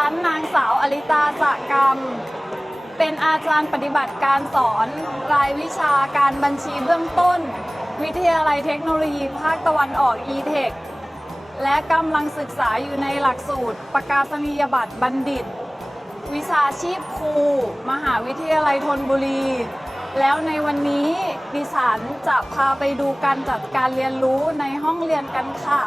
ฉันนางสาวอลิตาสะกรรม เป็นอาจารย์ปฏิบัติการสอนรายวิชาการบัญชีเบื้องต้น วิทยาลัยเทคโนโลยีภาคตะวันออก e-tech และกำลังศึกษาอยู่ในหลักสูตรประกาศนียบัตรบัณฑิต วิชาชีพครู มหาวิทยาลัยธนบุรี แล้วในวันนี้ดิฉันจะพาไปดูการจัดการเรียนรู้ในห้องเรียนกันค่ะ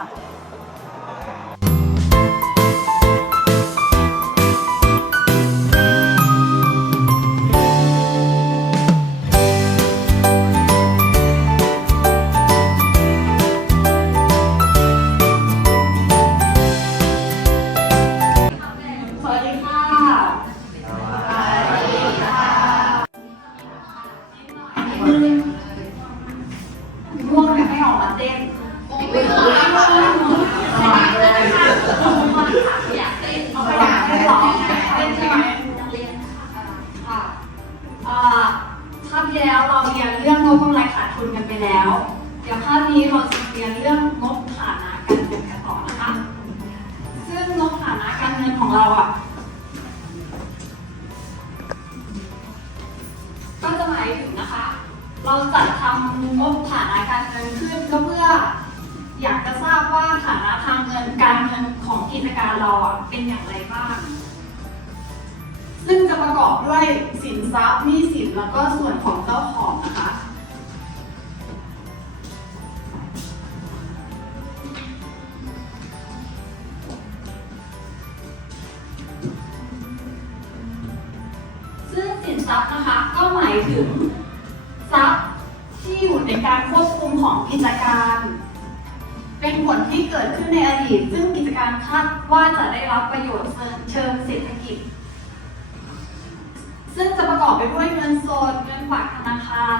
ช่ไหมค่ะอ่าคาบที่แล้วเราเรียนเรื่องงบกำไรขาดทุนกันไปแล้ว เดี๋ยวคาบนี้เราจะเรียนเรื่องงบฐานะการเงินกันต่อนะคะ ซึ่งงบฐานะการเงินของเราอะ เราจัดทำงบฐานะการเงินขึ้นก็เพื่อ อยากจะทราบว่าฐานะทางเงินการเงินของกิจการเราอะเป็นอย่างไรบ้าง ซึ่งจะประกอบด้วยสินทรัพย์หนี้สินแล้วก็ส่วนของเจ้าของนะคะ ซึ่งสินทรัพย์นะคะก็หมายถึง ทรัพย์ที่อยู่ในการควบคุมของกิจการ เป็นผลที่เกิดขึ้นในอดีต ซึ่งกิจการคาดว่าจะได้รับประโยชน์เชิงเศรษฐกิจ ซึ่งจะประกอบไปด้วยเงินสดเงินฝากธนาคาร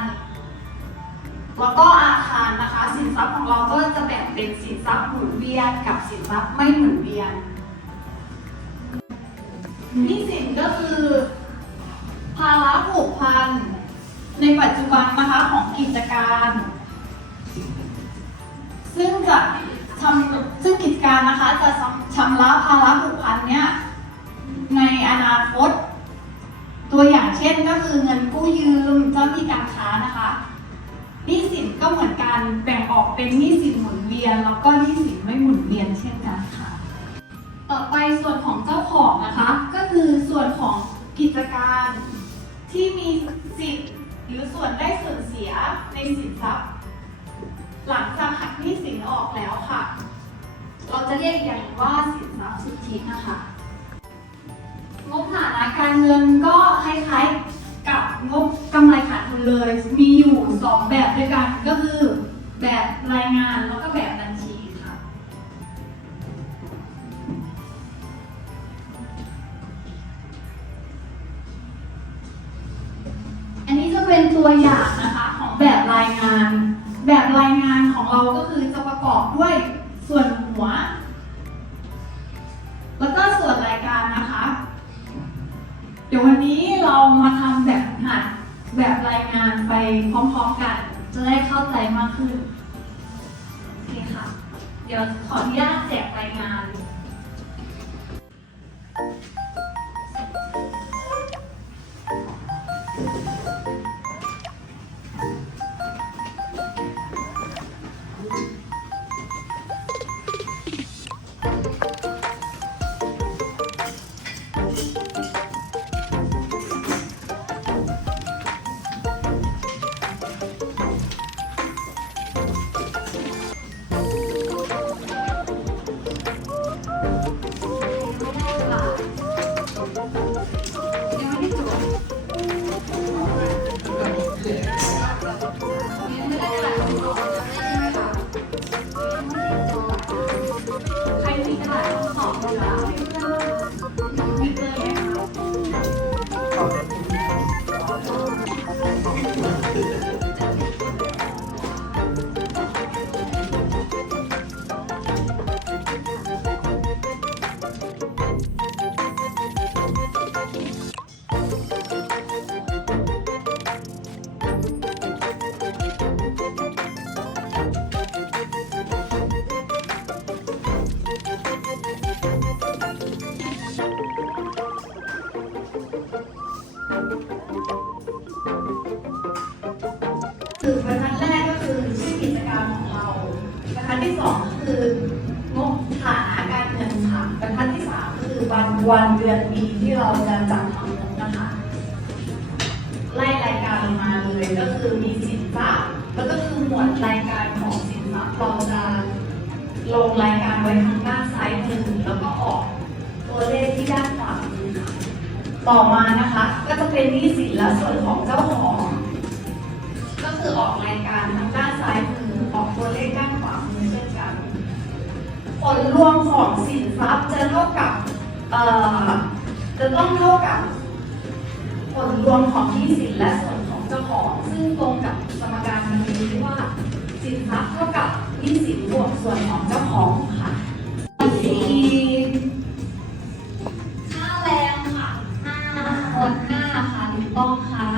แล้วก็อาคารนะคะ สินทรัพย์ของเราก็จะแบ่งเป็นสินทรัพย์หมุนเวียนกับสินทรัพย์ไม่หมุนเวียนนี้สินก็คือภาระผูกพัน ในปัจจุบันนะคะของกิจการ ซึ่งจะทำซึ่งกิจการนะคะจะชำระภาระผูกพันเนี่ยในอนาคต ตัวอย่างเช่นก็คือเงินกู้ยืมเจ้าหนี้การค้านะคะหนี้สินก็เหมือนกันแบ่งออกเป็นหนี้สินหมุนเวียน แล้วก็หนี้สินไม่หมุนเวียนเช่นกันค่ะ ต่อไปส่วนของเจ้าของนะคะ ก็คือส่วนของกิจการที่มีสิทธิ์ รือส่วนได้ส่วนเสียในสินทรัพย์ หลังจากหักหนี้สินออกแล้วค่ะ เราจะเรียกอย่างหนึ่งว่าสินทรัพย์สุทธินะคะงบฐานะการเงินก็คล้ายๆกับงบกำไรขาดทุนเลย มีอยู่สองแบบด้วยกันก็คือแบบรายงานแล้วก็แบบบัญ ตัวอย่างนะคะของแบบรายงาน แบบรายงานของเราก็คือจะประกอบด้วยส่วนหัว แล้วก็ส่วนรายการนะคะ เดี๋ยววันนี้เรามาทำแบบหัดแบบรายงานไปพร้อมๆกัน จะได้เข้าใจมากขึ้น โอเคค่ะ เดี๋ยวขออนุญาตแจกรายงาน วันเดือนปีที่เราจะจัดทำงบนะคะไล่รายการลงมาเลยก็คือมีสินทรัพย์แล้วก็คือหมวดรายการของสินทรัพย์เราจะลงรายการไว้ทางด้านซ้ายมือแล้วก็ออกตัวเลขที่ด้านขวามือต่อมานะคะ ก็จะเป็นหนี้สินและส่วนของเจ้าของ ก็คือออกรายการทางด้านซ้ายมือออกตัวเลขด้านขวามือเช่นกันผลรวมของสินทรัพย์จะเท่ากับ เอ่อจะต้องเท่ากับผลรวมของที่สินและส่วนของเจ้าของ ซึ่งตรงกับสมการนมีที่ว่าสินทรัพย์เท่ากับหนี้สินบวกส่วนของเจ้าของค่ะสีค่าแรงค่ะห้าคนห้าค่ะถูกต้องค่ะ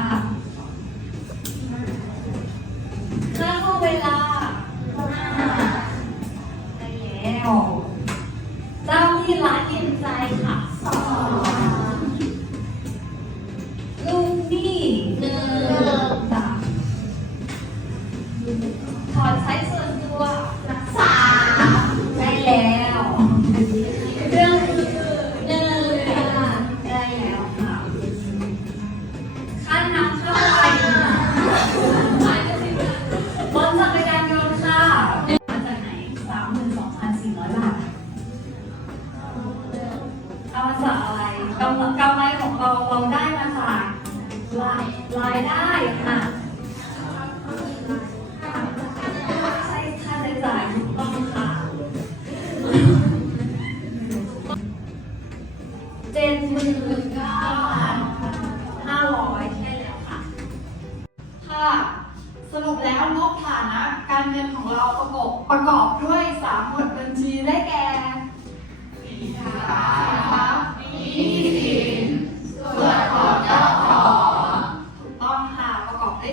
ได้ค่ะใช้ค่าใช้จ่ายถูกต้องค่ะ เจ็ดหมื่นเก้าพันห้าร้อยใช่แล้วค่ะ ค่ะ สรุปแล้วงบฐานะการเงินของเราประกอบประกอบด้วยสามหมวดบัญชีได้แก่สินค้าหนี้สินส่วนของเจ้าของ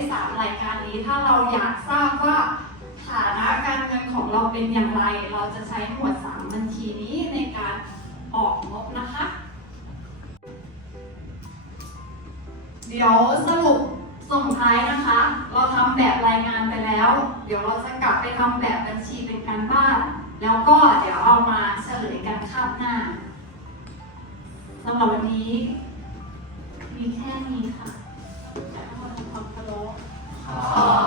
สามรายการนี้ ถ้าเราอยากทราบว่าฐานะการเงินของเราเป็นอย่างไร เราจะใช้หมวดสามบัญชีนี้ในการออกงบนะคะ เดี๋ยวสรุปส่งท้ายนะคะ เราทำแบบรายงานไปแล้ว เดี๋ยวเราจะกลับไปทำแบบบัญชีเป็นการบ้าน แล้วก็เดี๋ยวเอามาเฉลยกันข้ามหน้าสำหรับวันนี้ มีแค่นี้ค่ะ แ